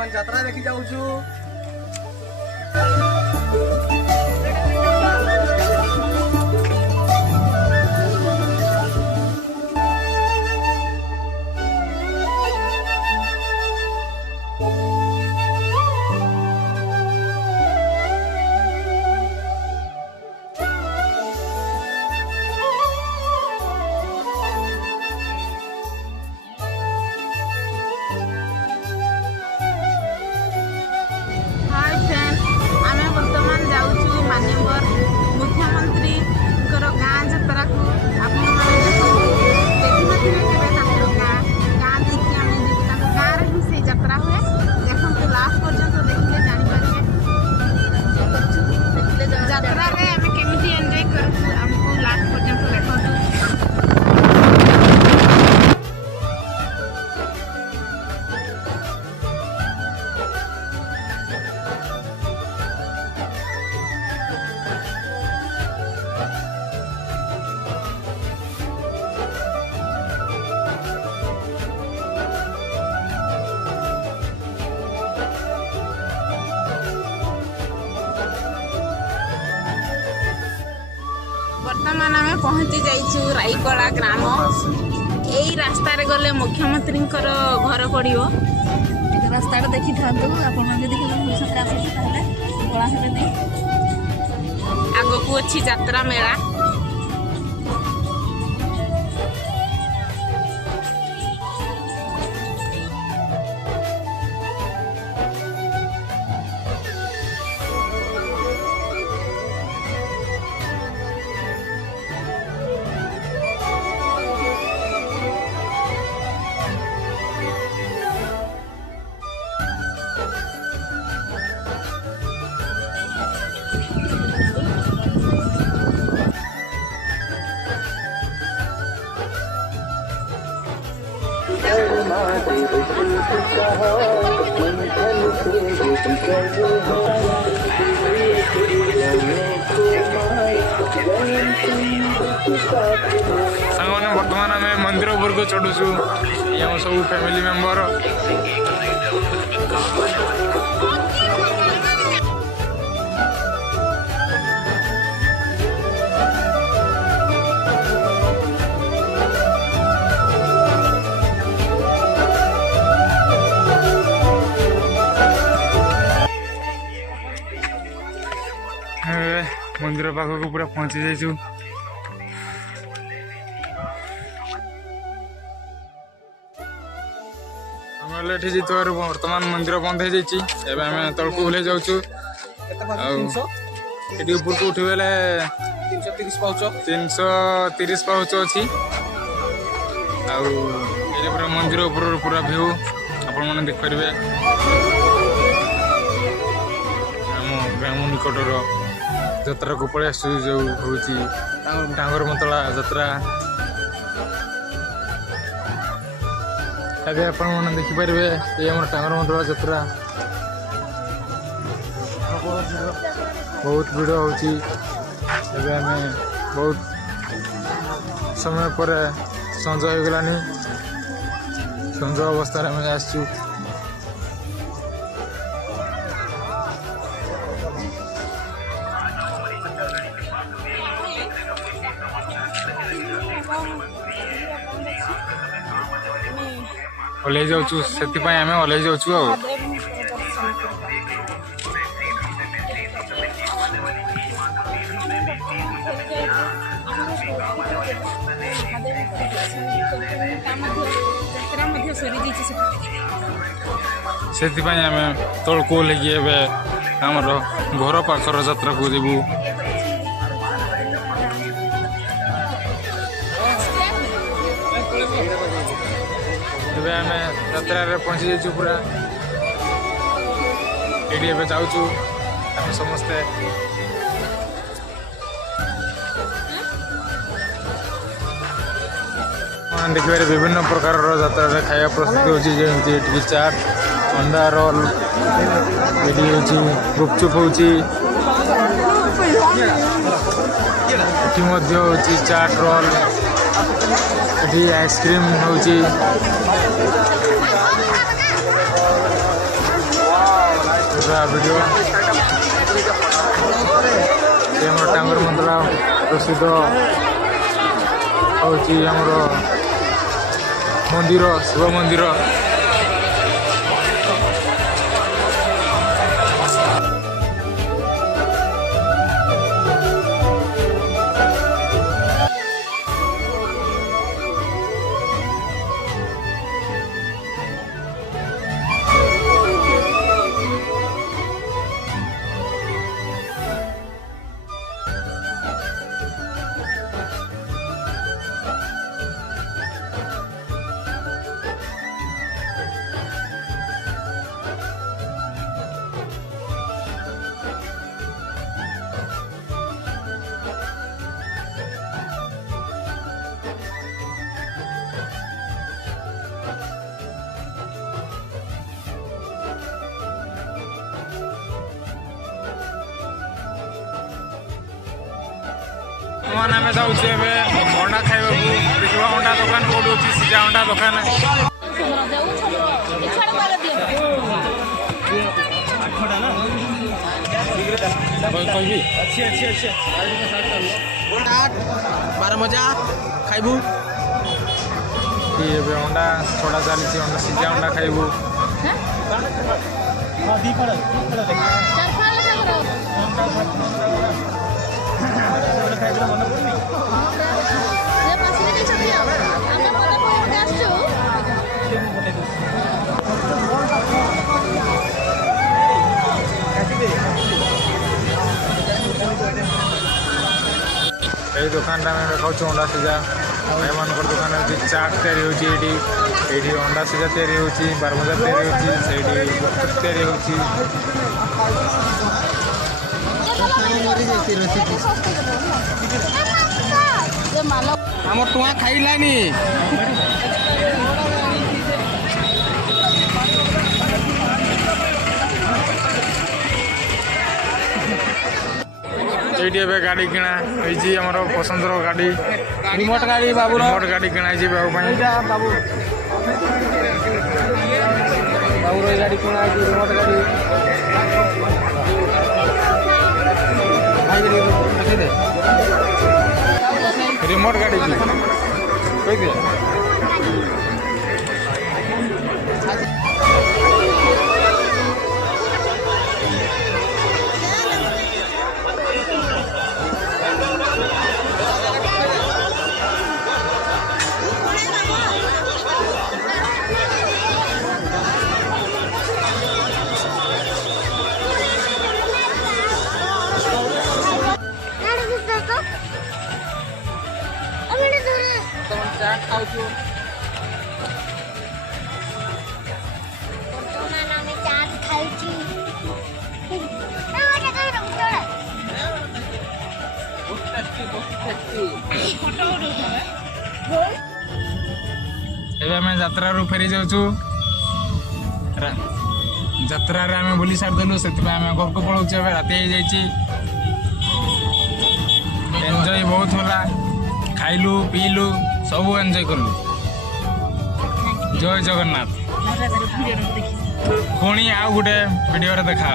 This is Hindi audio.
बर्तमान यात्रा देखी जाऊँ। मुख्यमंत्री गाँ जतरा को गाँ देखिए आम गाँव ही से यात्रा हुए देखो लास्ट पर्यंत देखिए जानीपारे यात्रा आम केमी एंजॉय करूँ आमको लास्ट पर्यंत देखो। बर्तमान आम पहुँची जाइछु राईकला ग्राम। यही रास्ता गले मुख्यमंत्री घर पड़ो रास्ता देखी था आग को अच्छी यात्रा मेला। सांगने बर्तमान आम मंदिर ऊपर को चढ़ुचु सब फैमिली मेंबर मंदिर पाखक पूरा पहुंची जाइछु। बर्तमान मंदिर बंद हो जाए तलक ओह्लै जाऊँ ऊपर को उठी गले 330 पाउच अच्छी पूरा मंदिर ऊपर पूरा व्यू आपण मैंने देखिपारे आम ग्राम निकटर यात्रा को पलि आस जो हूँ डांगर मतला यात्रा अभी आप देखिपारे ये आम टांगर मतला यात्रा बहुत भिड़ हो बहुत समय पर संज हो गलानी संज अवस्था आसचु ओल्लै जाऊँ से आम ओल्लै जाऊँ से आम तलक ओल्लैकी आमर घर पाखर यात्रा को जीवु आम यात्रा पहुँची जाइए पूरा ये जाऊँ समस्ते देखिए विभिन्न प्रकार यात्रा खाया प्रस्तुत होती चाट अंडा रोल ये गुपचुप हो चाट रोल ये आइसक्रीम हो वीडियो टांगर मंतला प्रसिद्ध हूँ आमर मंदिर शिव मंदिर मान आम जाऊे अंडा खाइबा देखा अंडा दुकान कौट अच्छी सीधा अंडा दुकान बार मजा खाइबू अंडा छड़ा चली अंडा सीधा अंडा खाइबू এই দোকানটা আমি দেখাচ্ছি अंडा सीझा एम दुकान अच्छी चाट तैयारी होती अंडा सीझा तैयारी होती बारमजा तैयारी होती तैयारी होती आम टुआ खाइलानी ये गाड़ी किना आमर पसंदर गाड़ी रिमोट गाड़ी बाबू रिमोट गाड़ी किना बाबू बाबू गाड़ी किना रिमोट गाड़ी रिमोट गाड़ी की कोई दिया चाट खाऊ यात्रा फेरी जाऊँ यात्रा आम बुली सारिदेलु से घर को पलाऊँ राति एंजॉय बहुत होला खाइलु पीलु सब एंजॉय कलु जय जगन्नाथ पुणी आउ गोटे वीडियो देखा